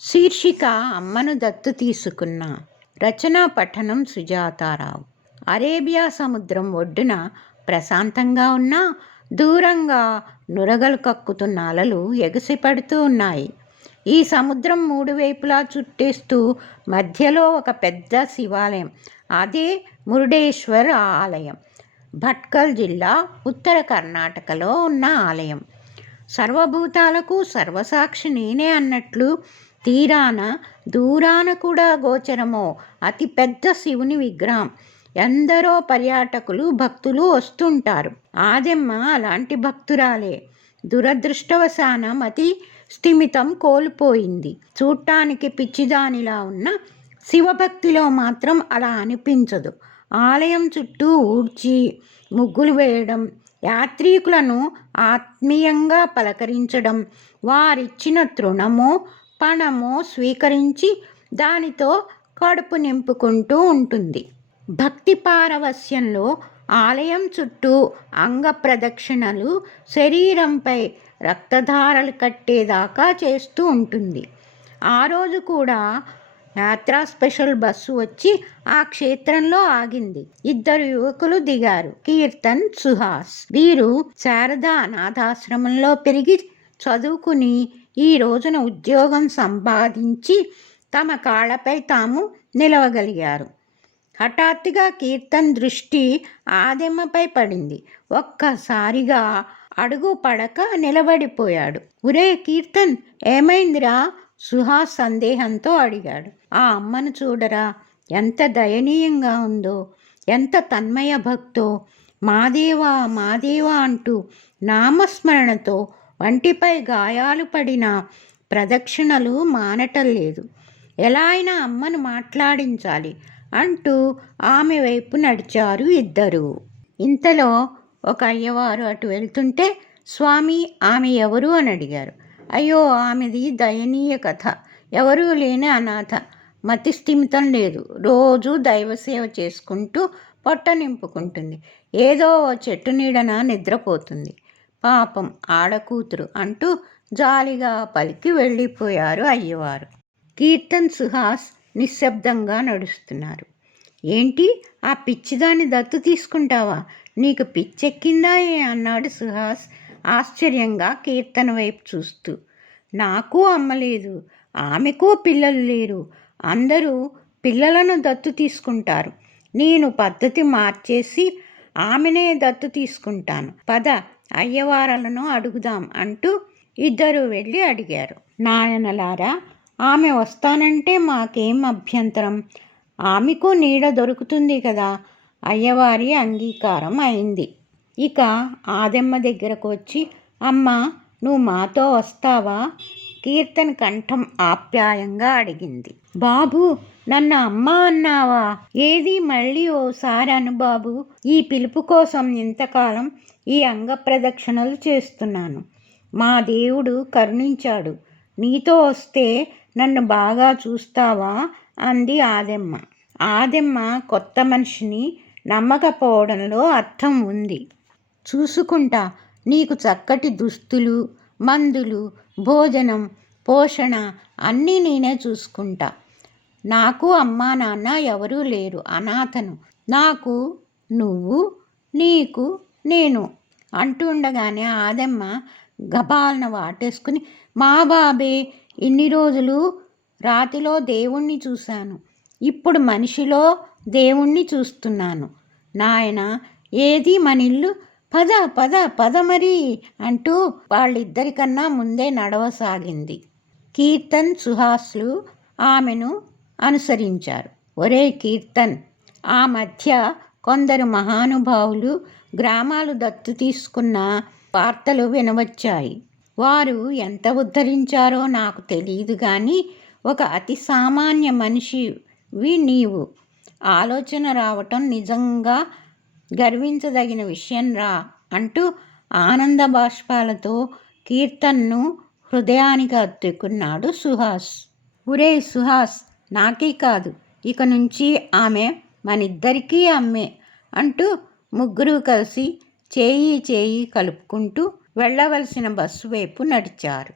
శీర్షిక అమ్మను దత్తు తీసుకున్న. రచనా పఠనం సుజాతారావు. అరేబియా సముద్రం ఒడ్డున ప్రశాంతంగా ఉన్న దూరంగా నురగలు కక్కుతున్న అలలు ఎగసిపడుతూ ఉన్నాయి. ఈ సముద్రం మూడు వైపులా చుట్టేస్తూ మధ్యలో ఒక పెద్ద శివాలయం. అదే మురుడేశ్వర్ ఆలయం. భట్కల్ జిల్లా, ఉత్తర కర్ణాటకలో ఉన్న ఆలయం. సర్వభూతాలకు సర్వసాక్షి నేనే అన్నట్లు తీరాన దూరాన కూడా గోచరమో అతిపెద్ద శివుని విగ్రహం. ఎందరో పర్యాటకులు భక్తులు వస్తుంటారు. ఆదెమ్మ అలాంటి భక్తురాలే. దురదృష్టవశాన మతి స్థిమితం కోల్పోయింది. చూడటానికి పిచ్చిదానిలా ఉన్న శివభక్తిలో మాత్రం అలా అనిపించదు. ఆలయం చుట్టూ ఊడ్చి ముగ్గులు వేయడం, యాత్రికులను ఆత్మీయంగా పలకరించడం, వారిచ్చిన తృణమో పణమో స్వీకరించి దానితో కడుపు నింపుకుంటూ ఉంటుంది. భక్తి పారవస్యంలో ఆలయం చుట్టూ అంగ ప్రదక్షిణలు, శరీరంపై రక్తధారలు కట్టేదాకా చేస్తూ ఉంటుంది. ఆ రోజు కూడా యాత్రా స్పెషల్ బస్సు వచ్చి ఆ క్షేత్రంలో ఆగింది. ఇద్దరు యువకులు దిగారు, కీర్తన్, సుహాస్. వీరు శారదా అనాథాశ్రమంలో పెరిగి చదువుకుని ఈ రోజున ఉద్యోగం సంపాదించి తమ కాళ్ళపై తాము నిలవగలిగారు. హఠాత్తుగా కీర్తన్ దృష్టి ఆదెమ్మపై పడింది. ఒక్కసారిగా అడుగు పడక నిలబడిపోయాడు. ఒరే కీర్తన్, ఏమైందిరా? సుహాస్ సందేహంతో అడిగాడు. ఆ అమ్మను చూడరా, ఎంత దయనీయంగా ఉందో, ఎంత తన్మయ భక్తో. మాదేవా మాదేవా అంటూ నామస్మరణతో వంటిపై గాయాలు పడిన ప్రదక్షిణలు మానటం లేదు. ఎలా అయినా అమ్మను మాట్లాడించాలి అంటూ ఆమె వైపు నడిచారు ఇద్దరు. ఇంతలో ఒక అయ్యవారు అటు వెళ్తుంటే, స్వామి, ఆమె ఎవరు అని అడిగారు. అయ్యో, ఆమెది దయనీయ కథ. ఎవరూ లేని అనాథ. మతి స్థిమితం లేదు. రోజు దైవసేవ చేసుకుంటూ పొట్ట నింపుకుంటుంది. ఏదో ఓ చెట్టు నీడన నిద్రపోతుంది. పాపం ఆడకూతురు అంటూ జాలిగా పలికి వెళ్ళిపోయారు అయ్యవారు. కీర్తన్, సుహాస్ నిశ్శబ్దంగా నడుస్తున్నారు. ఏంటి, ఆ పిచ్చిదాన్ని దత్తు తీసుకుంటావా? నీకు పిచ్చెక్కిందా ఏ? అన్నాడు సుహాస్ ఆశ్చర్యంగా కీర్తన్ వైపు చూస్తూ. నాకు అమ్మ లేదు, ఆమెకు పిల్లలు లేరు. అందరూ పిల్లలను దత్తు తీసుకుంటారు. నేను పద్ధతి మార్చేసి ఆమెనే దత్తు తీసుకుంటాను. పద, అయ్యవారలను అడుగుదాం అంటూ ఇద్దరు వెళ్ళి అడిగారు. నాయనలారా, ఆమె వస్తానంటే మాకేం అభ్యంతరం? ఆమెకు నీడ దొరుకుతుంది కదా. అయ్యవారి అంగీకారం అయింది. ఇక ఆదెమ్మ దగ్గరకు వచ్చి, అమ్మా, నువ్వు మాతో వస్తావా? కీర్తన్ కంఠం ఆప్యాయంగా అడిగింది. బాబు, నన్ను అమ్మ అన్నావా? ఏది, మళ్ళీ ఓసారి అను బాబు. ఈ పిలుపు కోసం ఇంతకాలం ఈ అంగ ప్రదక్షిణలు చేస్తున్నాను. మా దేవుడు కరుణించాడు. నీతో వస్తే నన్ను బాగా చూస్తావా అంది ఆదెమ్మ. ఆదెమ్మ కొత్త మనిషిని నమ్మకపోవడంలో అర్థం ఉంది. చూసుకుంటా, నీకు చక్కటి దుస్తులు, మందులు, భోజనం, పోషణ అన్నీ నేనే చూసుకుంటా. నాకు అమ్మా నాన్న ఎవరూ లేరు, అనాథను. నాకు నువ్వు, నీకు నేను అంటుండగానే ఆదెమ్మ గబాలన వాటేసుకుని, మా బాబే, ఇన్ని రోజులు రాతిలో దేవుణ్ణి చూశాను, ఇప్పుడు మనిషిలో దేవుణ్ణి చూస్తున్నాను. నాయన, ఏది మనిల్లు? పద పద పద మరి అంటూ వాళ్ళిద్దరికన్నా ముందే నడవసాగింది. కీర్తన్, సుహాస్లు ఆమెను అనుసరించారు. ఒరే కీర్తన్, ఆ మధ్య కొందరు మహానుభావులు గ్రామాలు దత్తు తీసుకున్న వార్తలు వినవచ్చాయి. వారు ఎంత ఉద్ధరించారో నాకు తెలియదు కానీ ఒక అతి సామాన్య మనిషివి నీవు. ఆలోచన రావటం నిజంగా గర్వించదగిన విషయం రా అంటూ ఆనంద బాష్పాలతో కీర్తన్ను హృదయానికి హత్తుకున్నాడు సుహాస్. ఒరే సుహాస్, నాకే కాదు, ఇక నుంచి ఆమె మనిద్దరికీ అమ్మే అంటూ ముగ్గురు కలిసి చేయి చేయి కలుపుకుంటూ వెళ్ళవలసిన బస్సు వైపు నడిచారు.